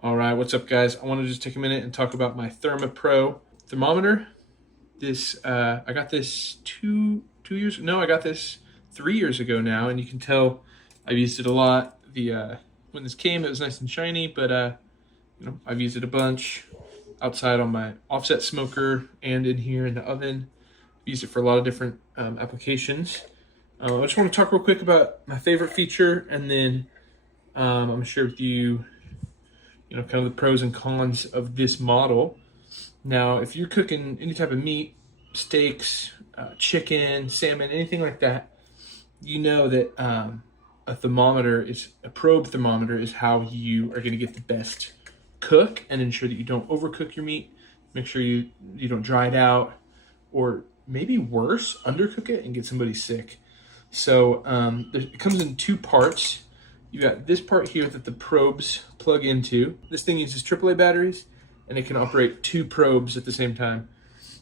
All right, what's up, guys? I want to just take a minute and talk about my ThermoPro thermometer. I got this two years. No, I got this 3 years ago now, and you can tell I've used it a lot. When this came, it was nice and shiny, but I've used it a bunch outside on my offset smoker and in here in the oven. I've used it for a lot of different applications. I just want to talk real quick about my favorite feature, and then I'm gonna share with you kind of the pros and cons of this model. Now, if you're cooking any type of meat, steaks, chicken, salmon, anything like that, you know that a probe thermometer is how you are going to get the best cook and ensure that you don't overcook your meat. Make sure you don't dry it out, or maybe worse, undercook it and get somebody sick. So it comes in two parts. You got this part here that the probes plug into. This thing uses AAA batteries, and it can operate two probes at the same time.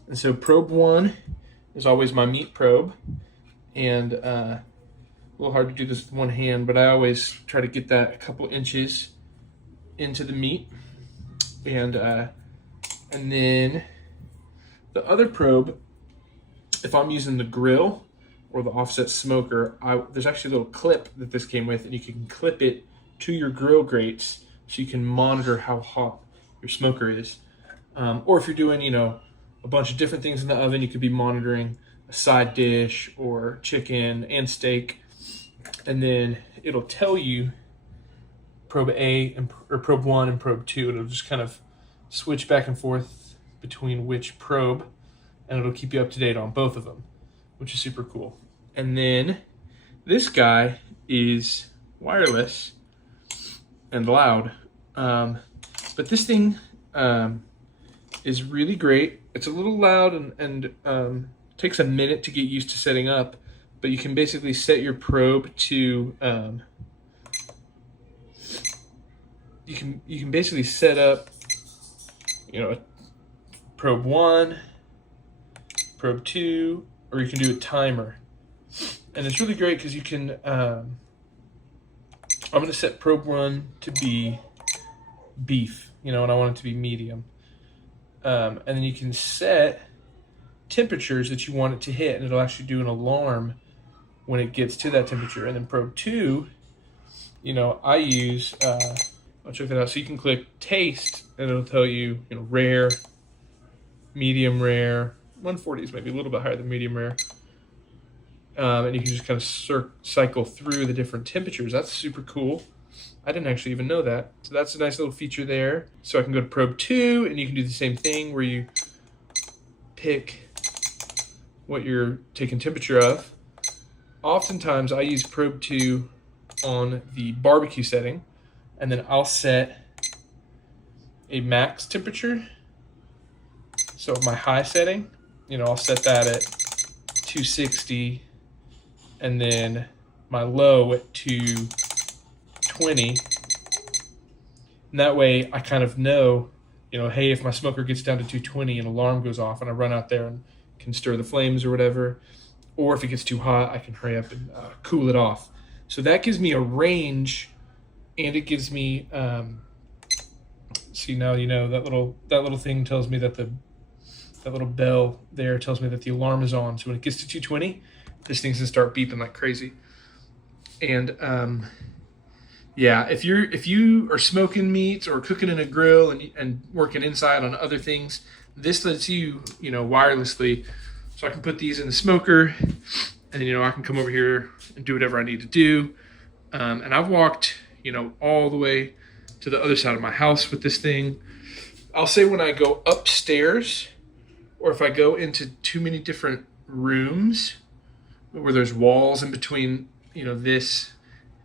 And so probe one is always my meat probe, and a little hard to do this with one hand, but I always try to get that a couple inches into the meat. And then the other probe, if I'm using the grill or the offset smoker, there's actually a little clip that this came with, and you can clip it to your grill grates so you can monitor how hot your smoker is. Or if you're doing, a bunch of different things in the oven, you could be monitoring a side dish or chicken and steak, and then it'll tell you probe or probe 1 and probe 2, and it'll just kind of switch back and forth between which probe, and it'll keep you up to date on both of them, which is super cool. And then this guy is wireless and loud, but this thing is really great. It's a little loud and takes a minute to get used to setting up, but you can basically set your probe to you can basically set up probe 1, probe 2, or you can do a timer. And it's really great because you can I'm going to set probe 1 to be beef, and I want it to be medium. And then you can set temperatures that you want it to hit, and it'll actually do an alarm when it gets to that temperature. And then probe 2, I use, I'll check that out. So you can click taste, and it'll tell you, rare, medium rare, 140 is maybe a little bit higher than medium rare. And you can just kind of cycle through the different temperatures. That's super cool. I didn't actually even know that. So that's a nice little feature there. So I can go to probe 2, and you can do the same thing where you pick what you're taking temperature of. Oftentimes I use probe 2 on the barbecue setting, and then I'll set a max temperature. So my high setting, I'll set that at 260, and then my low at 220. And that way I kind of know, hey, if my smoker gets down to 220, an alarm goes off, and I run out there and can stir the flames or whatever. Or if it gets too hot, I can hurry up and cool it off. So that gives me a range, and it gives me, see, now that little thing tells me that that little bell there tells me that the alarm is on. So when it gets to 220, this thing's gonna start beeping like crazy. And yeah, if you are smoking meats or cooking in a grill and working inside on other things, this lets you, wirelessly. So I can put these in the smoker, and then, I can come over here and do whatever I need to do. And I've walked, all the way to the other side of my house with this thing. I'll say when I go upstairs, or if I go into too many different rooms where there's walls in between, this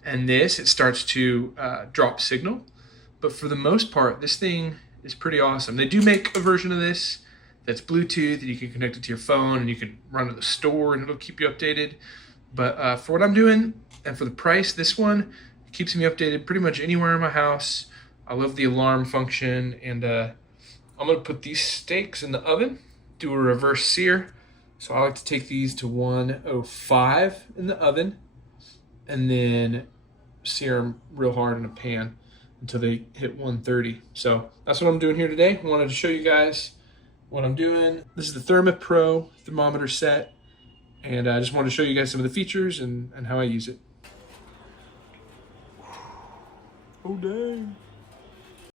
and this, it starts to drop signal. But for the most part, this thing is pretty awesome. They do make a version of this that's Bluetooth, and you can connect it to your phone, and you can run to the store, and it'll keep you updated. But for what I'm doing, and for the price, this one keeps me updated pretty much anywhere in my house. I love the alarm function, and I'm gonna put these steaks in the oven, do a reverse sear. So I like to take these to 105 in the oven, and then sear them real hard in a pan. until they hit 130. So that's what I'm doing here today. I wanted to show you guys what I'm doing. This is the ThermoPro thermometer set, and I just wanted to show you guys some of the features and how I use it. Oh, dang.